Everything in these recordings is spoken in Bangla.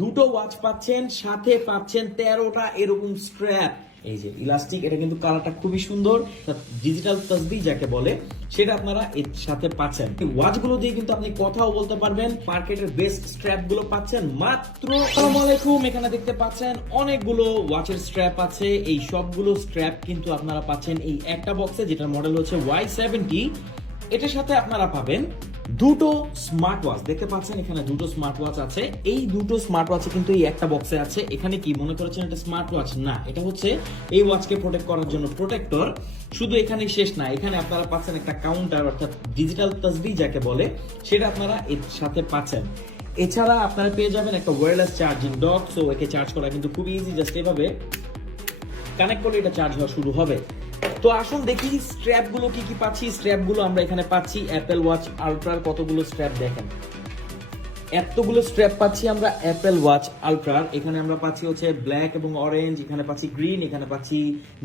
দুটো ওয়াচ পাচ্ছেন, সাথে পাচ্ছেন 13টা এরকম স্ট্র্যাপ। এই যে ইলাস্টিক, এটা কিন্তু কালারটা খুবই সুন্দর, ডিজিটাল তাসবিহ যাকে বলে সেটা আপনারা এর সাথে পাচ্ছেন। এই ওয়াচগুলো দিয়ে কিন্তু আপনি কথাও বলতে পারবেন। মার্কেটের বেস্ট স্ট্র্যাপ গুলো পাচ্ছেন মাত্র। আসসালামু আলাইকুম, এখানে দেখতে পাচ্ছেন অনেকগুলো ওয়াচের স্ট্র্যাপ আছে। এই সবগুলো স্ট্র্যাপ কিন্তু আপনারা পাচ্ছেন এই একটা বক্সে, যেটার মডেল হচ্ছে Y70। এটার সাথে আপনারা পাবেন দুটো স্মার্ট ওয়াচ। দেখতে পাচ্ছেন এখানে দুটো স্মার্ট ওয়াচ আছে। এই দুটো স্মার্ট ওয়াচ কিন্তু এই একটা বক্সে আছে। এখানে কি মনে করেছেন এটা স্মার্ট ওয়াচ? না, এটা হচ্ছে এই ওয়াচকে প্রোটেক্ট করার জন্য প্রোটেক্টর। শুধু এখানে শেষ না, এখানে আপনারা পাচ্ছেন একটা কাউন্টার, অর্থাৎ ডিজিটাল তাসবিহ যাকে বলে সেটা আপনারা এর সাথে পাচ্ছেন। এছাড়া আপনারা পেয়ে যাবেন একটা ওয়্যারলেস চার্জিং ডক। সো একে চার্জ করা কিন্তু খুবই ইজি, জাস্ট এভাবে কানেক্ট করলে এটা চার্জ হওয়া শুরু হবে। তো আসুন দেখি স্ট্র্যাপ গুলো কি কি পাচ্ছি। স্ট্র্যাপ গুলো আমরা এখানে পাচ্ছি অ্যাপেল ওয়াচ আলট্রার কতগুলো স্ট্র্যাপ দেখেন, এতগুলো স্ট্র্যাপ পাচ্ছি আমরা অ্যাপেল ওয়াচ আলট্রার। এখানে আমরা পাচ্ছি হচ্ছে ব্ল্যাক এবং অরেঞ্জ, এখানে পাচ্ছি গ্রিন, এখানে পাচ্ছি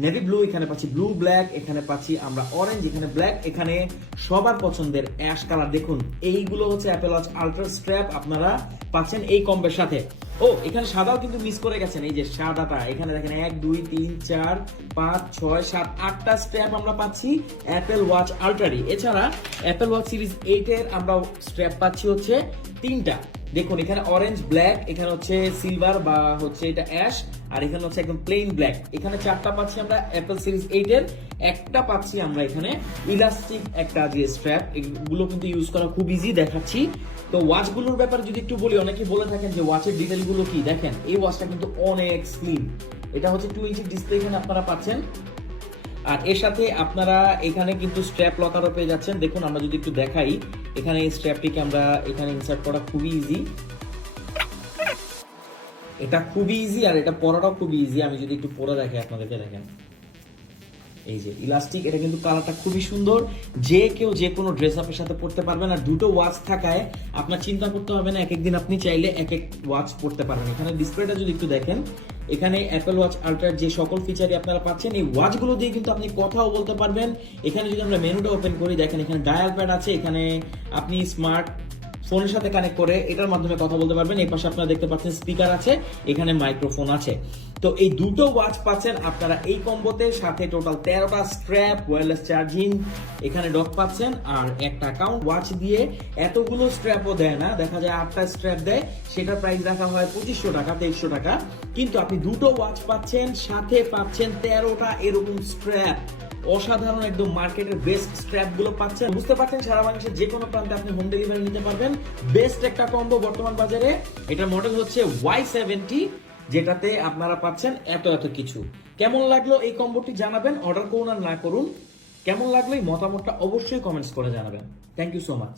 নেভি ব্লু, এখানে পাচ্ছি ব্লু ব্ল্যাক, এখানে পাচ্ছি আমরা অরেঞ্জ, এখানে ব্ল্যাক, এখানে সবার পছন্দের অ্যাশ কালার। দেখুন এইগুলো হচ্ছে অ্যাপেল ওয়াচ আলট্রার স্ট্র্যাপ, আপনারা পাচ্ছেন এই কম্বের সাথে। ও এখানে সাদাও কিন্তু মিস করে গেছেন, এই যে সাদাটা এখানে দেখেন 1 2 3 4 5 6 7 8টা স্ট্র্যাপ আমরা পাচ্ছি অ্যাপেল ওয়াচ আলট্রারি। এছাড়া অ্যাপেল ওয়াচ সিরিজ 8 এর আমরা স্ট্র্যাপ পাচ্ছি হচ্ছে 3টা। দেখুন এখানে অরেঞ্জ ব্ল্যাক, এখানে হচ্ছে সিলভার বা হচ্ছে এটা অ্যাশ, আর এখানে হচ্ছে একদম প্লেন ব্ল্যাক। এখানে 4টা পাচ্ছি আমরা অ্যাপেল সিরিজ 8 এর, একটা পাচ্ছি আমরা এখানে ইলাস্টিক একটা যে স্ট্র্যাপ। এগুলো কিন্তু ইউজ করা খুব ইজি, দেখাচ্ছি। তো ওয়াচগুলোর ব্যাপারে যদি একটু বলি, অনেকেই বলে থাকেন যে ওয়াচের ডিটেইলগুলো কি। দেখেন এই ওয়াচটা কিন্তু অনেক স্লিম। এটা হচ্ছে 2 ইঞ্চি ডিসপ্লে এখানে আপনারা পাচ্ছেন। আর এর সাথে আপনারা এখানে কিন্তু স্ট্র্যাপ লকারও পেয়ে যাচ্ছেন। দেখুন আমরা যদি একটু দেখাই, এখানে এই স্ট্র্যাপটিকে আমরা এখানে ইনসার্ট করা খুবই ইজি, এটা খুবই ইজি, আর এটা পরাটাও খুবই ইজি। আমি যদি একটু পরে দেখাই আপনাদেরকে, দেখেন এই যে ইলাস্টিক, এটা কিন্তু কালারটা খুবই সুন্দর। যে কেউ যে কোনো ড্রেস আপের সাথে পরতে পারবেন। আর দুটো ওয়াচ থাকায় আপনার চিন্তা করতে হবে না, এক একদিন আপনি চাইলে এক এক ওয়াচ পরতে পারবেন। এখানে ডিসপ্লেটা যদি একটু দেখেন, এখানে অ্যাপেল ওয়াচ আলট্রার যে সকল ফিচারই আপনারা পাচ্ছেন, এই ওয়াচগুলো দিয়ে কিন্তু আপনি কথাও বলতে পারবেন। এখানে যদি আমরা মেনুটা ওপেন করি, দেখেন এখানে ডায়াল প্যাড আছে, এখানে আপনি স্মার্ট ফোনের সাথে কানেক্ট করে এটার মাধ্যমে কথা বলতে পারবেন। এই পাশে আপনারা দেখতে পাচ্ছেন স্পিকার আছে, এখানে মাইক্রোফোন আছে। তো এই দুটো ওয়াচ পাচ্ছেন আপনারা এই কম্বোতে, সাথে টোটাল 13টা স্ট্র্যাপ, ওয়্যারলেস চার্জিং, এখানে ডক পাচ্ছেন, আর একটা কাউন্ট। ওয়াচ দিয়ে এতগুলো স্ট্র্যাপও দেয় না, দেখা যায় 8টা স্ট্র্যাপ দেয়, সেটার প্রাইস রাখা হয় 2500 টাকা 2300 টাকা। কিন্তু আপনি দুটো ওয়াচ পাচ্ছেন, সাথে পাচ্ছেন 13টা এরকম স্ট্র্যাপ। অসাধারণ, একদম মার্কেটের বেস্ট স্ট্র্যাপ গুলো পাচ্ছেন। বুঝতে পারছেন সারা বাংলাদেশের যে কোনো প্রান্তে আপনি হোম ডেলিভারি নিতে পারবেন। বেস্ট একটা কম্বো বর্তমান বাজারে। এটার মডেল হচ্ছে Y70, যেটাতে আপনারা পাচ্ছেন এত এত কিছু। কেমন লাগলো এই কম্বোটি জানাবেন, অর্ডার করুন আর না করুন কেমন লাগলো এই মতামতটা অবশ্যই কমেন্টস করে জানাবেন। Thank you so much.